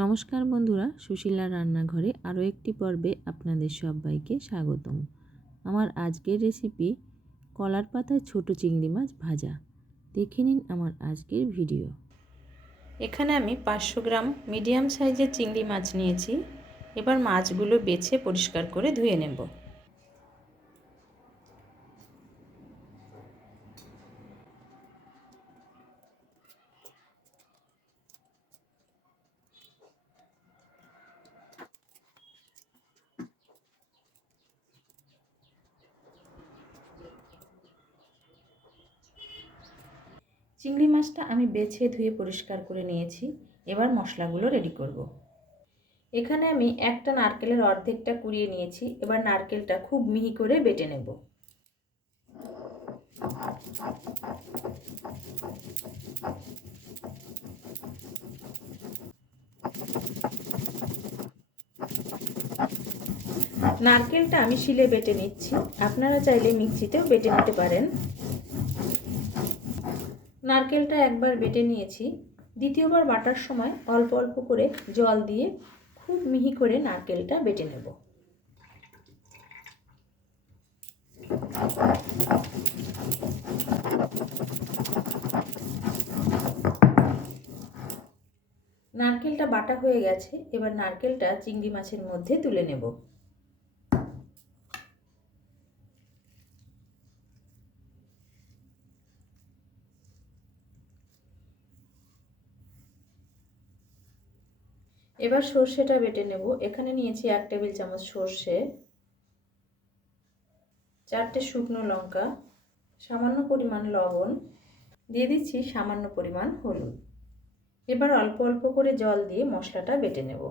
নমস্কার বন্ধুরা, সুশীলা রান্নাঘরে আরও একটি পর্বে আপনাদের সবাইকে স্বাগতম। আমার আজকের রেসিপি কলার পাতায় ছোট চিংড়ি মাছ ভাজা। দেখে নিন আমার আজকের ভিডিও। এখানে আমি 500 গ্রাম মিডিয়াম সাইজের চিংড়ি মাছ নিয়েছি। এবার মাছগুলো বেছে পরিষ্কার করে ধুয়ে নেব। চিংড়ি মাছটা আমি বেছে ধুয়ে পরিষ্কার করে নিয়েছি। এবার মশলাগুলো রেডি করব। এখানে আমি একটা নারকেলের অর্ধেকটা কুড়িয়ে নিয়েছি। এবার নারকেলটা খুব মিহি করে বেটে নেব। নারকেলটা আমি শিলে বেটে নিচ্ছি, আপনারা চাইলে মিক্সিতেও বেটে নিতে পারেন। নারকেলটা একবার বেটে নিয়েছি। দ্বিতীয়বার বাটার সময় অল্প অল্প করে জল দিয়ে খুব মিহি করে নারকেলটা বেটে নেব। নারকেলটা বাটা হয়ে গেছে। এবার নারকেলটা চিংড়ি মাছের মধ্যে তুলে নেব। এবার সর্ষেটা বেটে নেব। এখানে নিয়েছি 1 টেবিল চামচ সর্ষে, 4টে শুকনো লঙ্কা, সামান্য পরিমাণ লবণ, দিয়ে দিচ্ছি সামান্য পরিমাণ হলুদ। এবার অল্প অল্প করে জল দিয়ে মশলাটা বেটে নেব।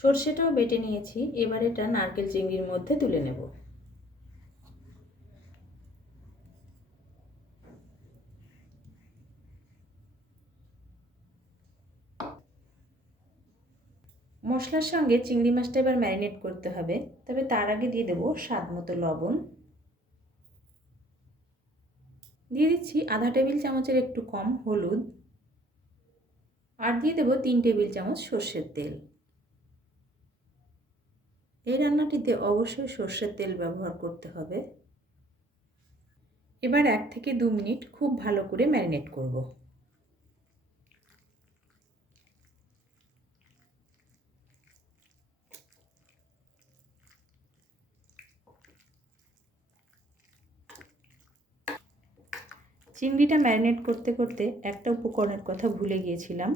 সর্ষেটাও বেটে নিয়েছি। এবার এটা নারকেল চিংড়ির মধ্যে তুলে নেব। মশলার সঙ্গে চিংড়ি মাছটা এবার ম্যারিনেট করতে হবে। তবে তার আগে দিয়ে দেব স্বাদ মতো লবণ, দিয়ে দিচ্ছি আধা টেবিল চামচের একটু কম হলুদ, আর দিয়ে দেব 3 টেবিল চামচ সর্ষের তেল। এই রান্নাটিতে অবশ্যই সর্ষের তেল ব্যবহার করতে হবে। এবার 1 থেকে 2 মিনিট খুব ভালো করে ম্যারিনেট করব। চিংড়িটা ম্যারিনেট করতে করতে একটা উপকরণের কথা ভুলে গিয়েছিলাম।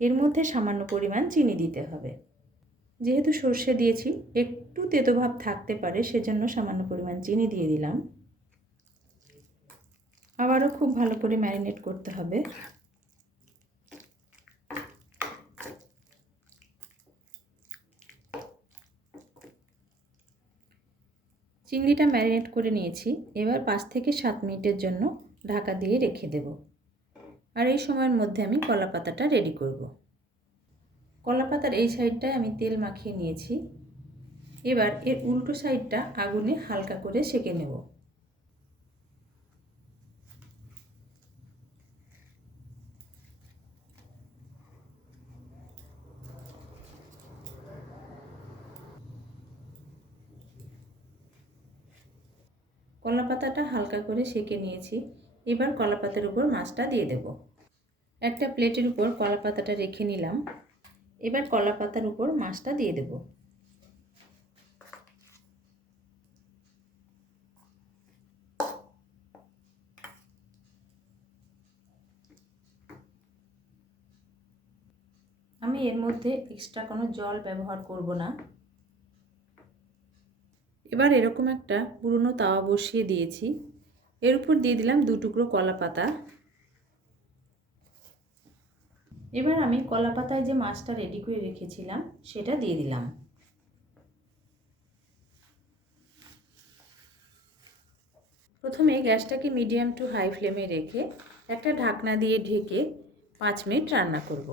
এর মধ্যে সামান্য পরিমাণ চিনি দিতে হবে। যেহেতু সর্ষে দিয়েছি, একটু তেতো ভাব থাকতে পারে, সেজন্য সামান্য পরিমাণ চিনি দিয়ে দিলাম। আবারও খুব ভালো করে ম্যারিনেট করতে হবে। চিংড়িটা ম্যারিনেট করে নিয়েছি। এবার 5 থেকে 7 মিনিটের জন্য ঢাকা দিয়ে রেখে দেব। আর এই সময়ের মধ্যে আমি কলা পাতাটা রেডি করব। কলা পাতার এই সাইডটায় আমি তেল মাখিয়ে নিয়েছি। এবার এর উল্টো সাইডটা আগুনে হালকা করে সেঁকে নেব। কলা পাতাটা হালকা করে সেঁকে নিয়েছি। এবার কলা পাতার উপর মাছটা দিয়ে দেব। একটা প্লেটের উপর কলা পাতাটা রেখে নিলাম। এবার কলা পাতার উপর মাছটা দিয়ে দেব। আমি এর মধ্যে এক্সট্রা কোনো জল ব্যবহার করব না। এবার এরকম একটা পুরনো তাওয়া বসিয়ে দিয়েছি। এর উপর দিয়ে দিলাম 2 টুকরো কলা পাতা। এবার আমি কলা পাতায় যে মাছটা রেডি করে রেখেছিলাম সেটা দিয়ে দিলাম। প্রথমে গ্যাসটাকে মিডিয়াম টু হাই ফ্লেমে রেখে একটা ঢাকনা দিয়ে ঢেকে 5 মিনিট রান্না করব।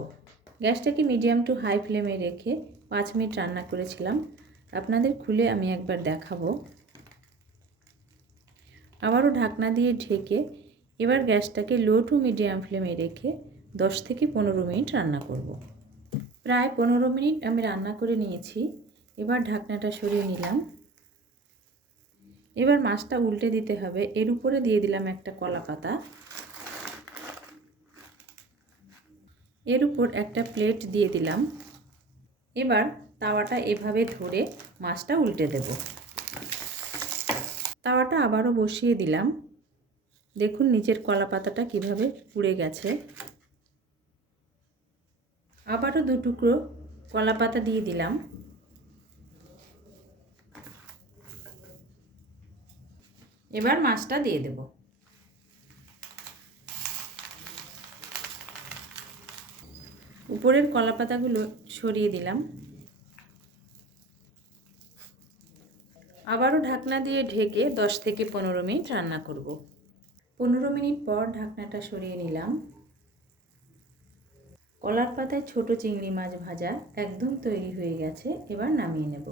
গ্যাসটাকে মিডিয়াম টু হাই ফ্লেমে রেখে 5 মিনিট রান্না করেছিলাম। আপনাদের খুলে আমি একবার দেখাবো। আবারও ঢাকনা দিয়ে ঢেকে এবার গ্যাসটাকে লো টু মিডিয়াম ফ্লেমে রেখে 10 থেকে 15 মিনিট রান্না করব। প্রায় 15 মিনিট আমি রান্না করে নিয়েছি। এবার ঢাকনাটা সরিয়ে নিলাম। এবার মাছটা উল্টে দিতে হবে। এর উপরে দিয়ে দিলাম একটা কলা পাতা। এর উপর একটা প্লেট দিয়ে দিলাম। এবার তাওয়াটা এভাবে ধরে মাছটা উল্টে দেব। তাওয়াটা আবারও বসিয়ে দিলাম। দেখুন নিচের কলা পাতাটা কিভাবে পুড়ে গেছে। আবারও 2 টুকরো কলা পাতা দিয়ে দিলাম। এবার মাছটা দিয়ে দেব। উপরের কলা পাতাগুলো সরিয়ে দিলাম। আবারও ঢাকনা দিয়ে ঢেকে 10 থেকে 15 মিনিট রান্না করব। 15 মিনিট পর ঢাকনাটা সরিয়ে নিলাম। কলার পাতায় ছোট চিংড়ি মাছ ভাজা একদম তৈরি হয়ে গেছে। এবার নামিয়ে নেব।